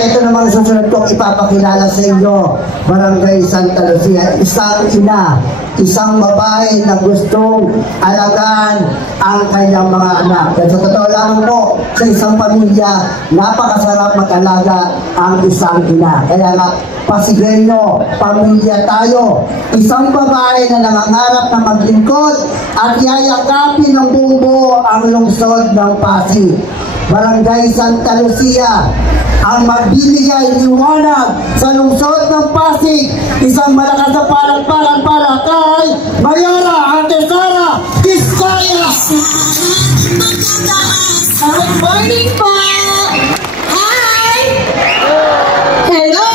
Ito naman susunod kong ipapakilala sa inyo, Barangay Santa Lucia, isang ina, isang babae na gustong alagaan ang kanyang mga anak. At sa totoo lang po, sa isang pamilya, napakasarap mag-alaga ang isang ina. Kaya nga, Pasigueño, pamilya tayo. Isang babae na nangangarap na maglingkod at yayakapin ng buong buo ang lungsod ng Pasig. Barangay Santa Lucia, ang magbibigay liwanag sa lungsod ng Pasig. Isang malakas na palakpakan para kay Mayora Ate Sara Vizcaya. Good morning po! Hi! Hello!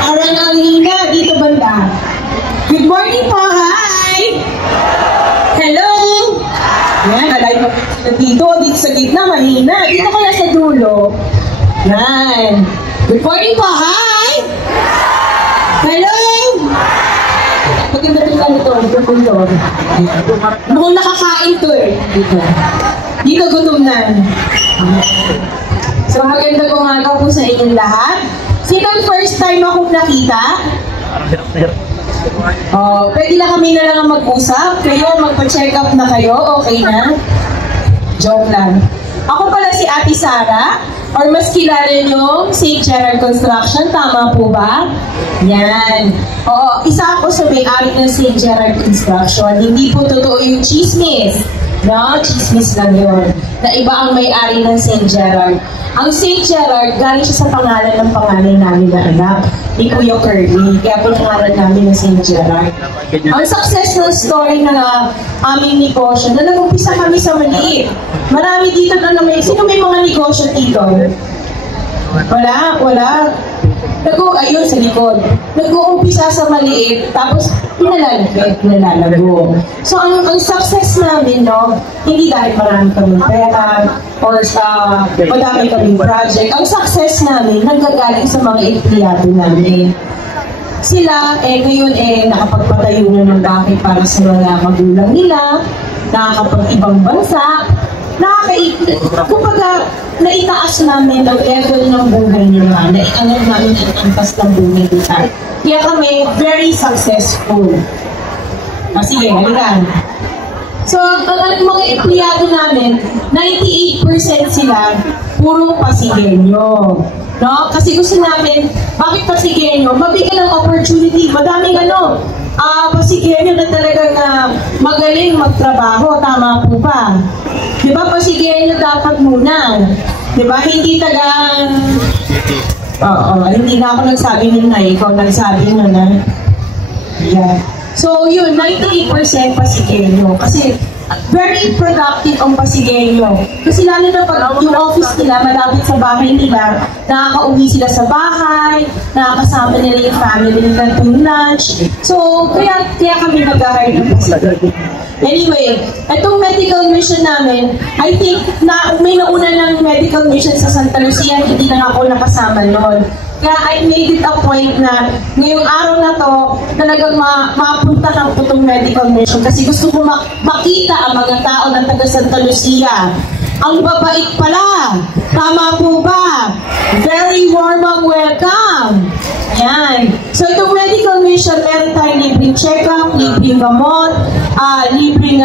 Parang ang hina dito banda. Good morning po! Hi! Hello! Yan, alay mo dito sa gitna, mahina. Dito kaya sa dulo. Yan. Good morning po! Hi! Hello! Maganda rin lang ito. Mukhang nakakain to eh. Dito gutom na. So maganda kong agaw po sa inyong lahat. Sinong first time akong nakita? Pwede na kami na lang mag-usap. Kayo, magpa-check up na kayo. Okay na? Joke lang. Ako pala si Ate Sara, or mas kilala nyo, St. Gerard Construction. Tama po ba? Yan. Oo, isa ako sa may-ari ng St. Gerard Construction. Hindi po totoo yung chismis. No, chismis lang yun. Na iba ang may-ari ng St. Gerard. Ang St. Gerard, galing siya sa pangalan ng panganay namin na anak, ni Kuya Kirby. Kaya pinangalan namin ng St. Gerard. Ang success ng story na aming negosyo, na nag-umpisa kami sa maliit. Marami dito na may, sino may mga negosyo dito? Wala. Ayun sa likod. Nag-uumpisa sa maliit, tapos pinalalago. So, ang success namin, no, hindi dahil marami kaming pera, or sa madami kaming project. Ang success namin, nanggagaling sa mga empleyado namin. Sila, ngayon, nakapagpatayo na ng bahay para sa mga magulang nila, nakakapag-ibang bansa, kumbaga, naitaas namin ang level ng buhay nila, naiangat namin ang antas ng buhay nila. Kaya kami, very successful. Sige, halikan. So, ang mga empleyado namin, 98% sila, puro Pasigueño. No? Kasi gusto namin, bakit Pasigueño? Mabigyan ng opportunity. Madaming Pasigueño na talagang magaling magtrabaho. Tama po ba? Diba Pasigueño dapat muna? Diba? Hindi tagang... hindi na ako nagsabi nun na. Ikaw nagsabi nun na. Yeah. So yun, 98% Pasigueño. Kasi very productive ang Pasigueño. Kasi lalo na pag yung office nila, malapit sa bahay nila, nakaka-uwi sila sa bahay, nakakasama nila yung family nila tuwing lunch. So, kaya kami nag-hire ng Pasigueño. Anyway, itong medical mission namin, I think na may nauna ng medical mission sa Santa Lucia, hindi na ako nakasama noon. Kaya I made it a point na ngayong araw na to, talagang mapunta ng itong medical mission kasi gusto ko makita ang mga tao ng taga Santa Lucia. Ang babait pala! Tama po ba? Very warm ang welcome! Yan. So itong medical mission, meron tayong libreng check-up, libreng gamot, libreng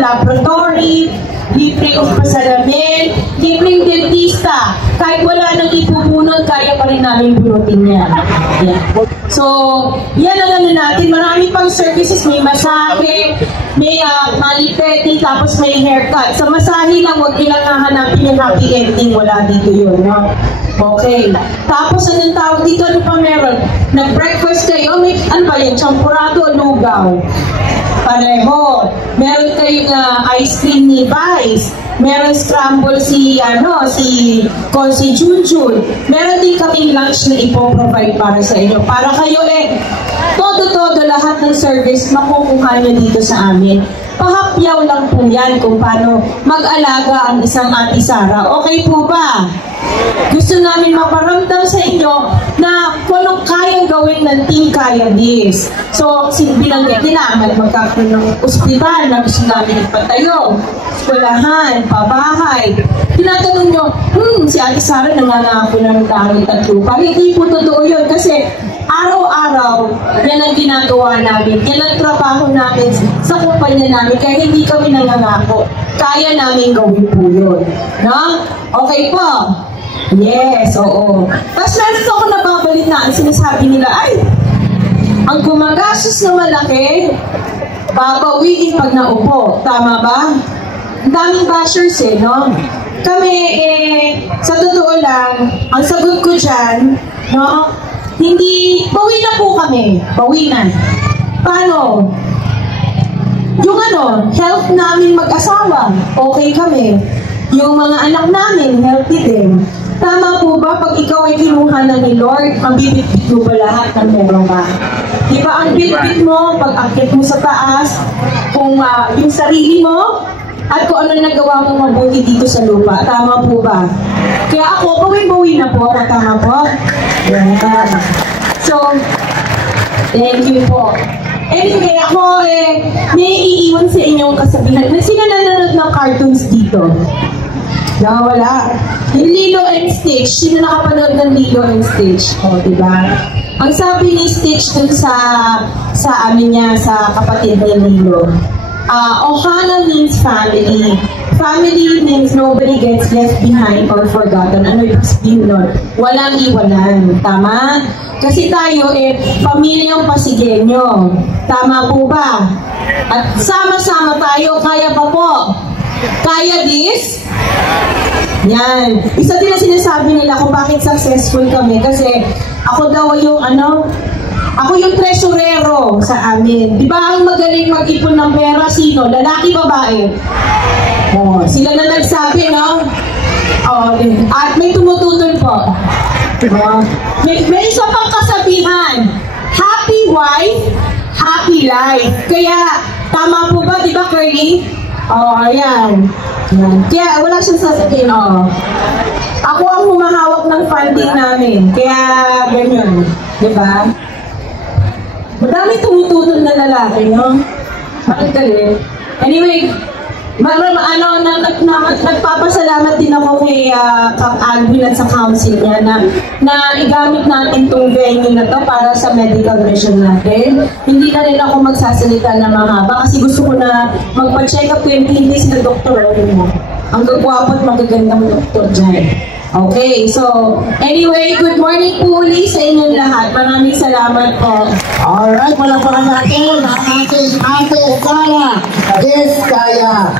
laboratory, libreng pasalamin, libreng dentista. Kahit wala nang ipupunod, kaya pa rin namin bunutin yan. Yeah. So, yan ang natin. Marami pang services. May masahe, may malipeti, tapos may haircut. Sa masahe lang, huwag ilang hahanapin yung happy ending. Wala dito yun. No? Okay. Tapos, anong tawag dito? Ano pa meron? Nag-breakfast kayo? May, ano ba yan? Champurado o lugaw? Pareho. Meron kayong ice cream ni Vice. Meron scramble si Junjun. Meron din kaming lunch na ipoprovide para sa inyo. Para kayo todo lahat ng service makukuha nyo dito sa amin. Pahapyaw lang po yan kung paano mag-alaga ang isang Ate Sara. Okay po ba? Gusto namin maparamdam sa inyo na anong kayang gawin ng Team Kaya This. So, binanggit nila, magkakaroon ng ospital na gusto namin ipatayo, eskwelahan, pabahay. Tinatanong nyo, si Ate Sara nangangako ng dami at lupa. Hindi po totoo yun kasi araw-araw, yan ang ginagawa namin. Yan ang trabaho namin sa kumpanya namin. Kaya hindi kami nangangako. Kaya namin gawin po yun. No? Okay po? Yes, oo. Tapos meron ako nababalit na sinasabi nila, ay, ang gumagastos na malaki, babawiin pag naupo. Tama ba? Ang daming bashers no? Kami, sa totoo lang, ang sagot ko dyan, no? Hindi, bawi na po kami. Bawi na. Paano? Yung health namin mag-asawa, okay kami. Yung mga anak namin, healthy din. Tama po ba, pag ikaw ay kinuha na ni Lord, ang bibit-bit mo ba lahat ng meron ka? Di ba, ang bibit mo, pag akit mo sa taas, kung yung sarili mo, at kung ano nagawa mo mabuti dito sa lupa. Tama po ba? Kaya ako, bawi-bawi na po. Tama po? Yeah. So, thank you po. Anyway, ako may iiwan sa inyong kasabihan. Sino nanonood ng cartoons dito? No, wala. Yung Lilo and Stitch. Sino nakapanood ng Lilo and Stitch? O, diba? Ang sabi ni Stitch dun sa amin niya, sa kapatid ni Lilo, Ohana means family. Family means nobody gets left behind or forgotten. Ano yung sabihin nun? Walang iwanan. Tama? Kasi tayo, pamilyang Pasigenyo. Tama po ba? At sama-sama tayo, kaya pa po. Kaya this? Yan. Isa din na sinasabi nila kung bakit successful kami. Kasi ako daw yung ako yung tresurero sa amin. Di ba ang magaling mag-ipon ng pera? Sino? Lalaki, babae? Oh, sila na nagsabi, no? Oh, at may tumututol po. May isa pang kasabihan. Happy wife, happy life. Kaya, tama po ba? Di ba, Curly? Oh, ayan. Kaya wala siyang sasabihin. Oh. Ako ang humahawak ng funding namin. Kaya, ganyan. Di ba? Madami tumututol na lalaki, no? Bakit galing? Anyway, nagpapasalamat din ako kay Kang Alvin at sa council niya na igamit natin itong venue na to para sa medical mission natin. Hindi na rin ako magsasalita na mahaba kasi gusto ko na magpa-check up 20 days na doktor. Ang gagwapo at magagandang doktor dyan. Okay, so anyway, good morning po ulit sa inyong lahat. Maraming salamat po. Alright, palakpakan natin ang ating Ate Sara. Yes, Kaya.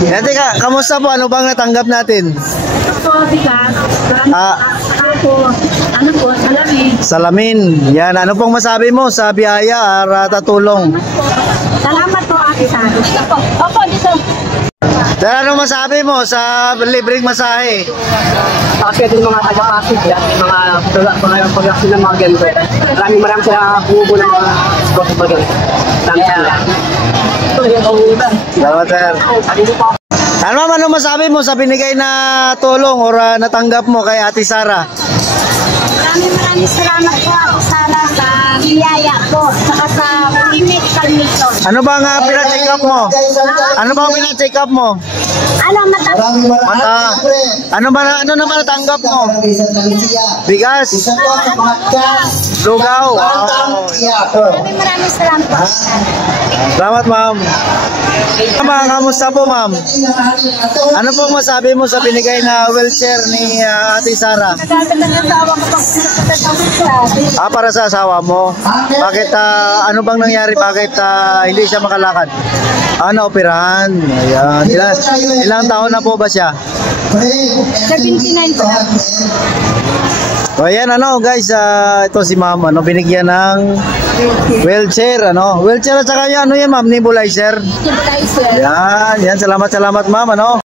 Teka, kamusta po? Ano bang natanggap natin? Salamin. Yan, ano pong masabi mo sa biyaya at tulong? Salamat po, Ate Sara. Opo, dito. Ano masabi mo sa libreng masahe? Kasi din mga taga-pasig yan, mga pag-aksi ng mga ganito. Maraming sila kumubo ng mga gossip ganito. Salamat, sir. Ano masabi mo sa binigay na tulong o natanggap mo kay Ate Sara? Maraming salamat po, Ate Sara, sa biyaya po, saka sa medical mission. Ano bang pina-check up mo? Ano bang pina-check up mo? Mata. Ano naman natanggap mo? Bigas? Lugaw? Maraming salamat po. Salamat, ma'am. Ma'am, kamusta po, ma'am? Ano po masabi mo sa binigay na wheelchair ni Ate Sara? Para sa asawa mo? Bakit, ano bang nangyari? Bakit hindi siya makalakad? Operahan. Ayan. Ilang taon na po ba siya? 79 po. So ayan guys, ito si ma'am, binigyan ng wheelchair, wheelchair at saka yan, yan ma'am, nebulizer. Nebulizer. Yan, salamat ma'am,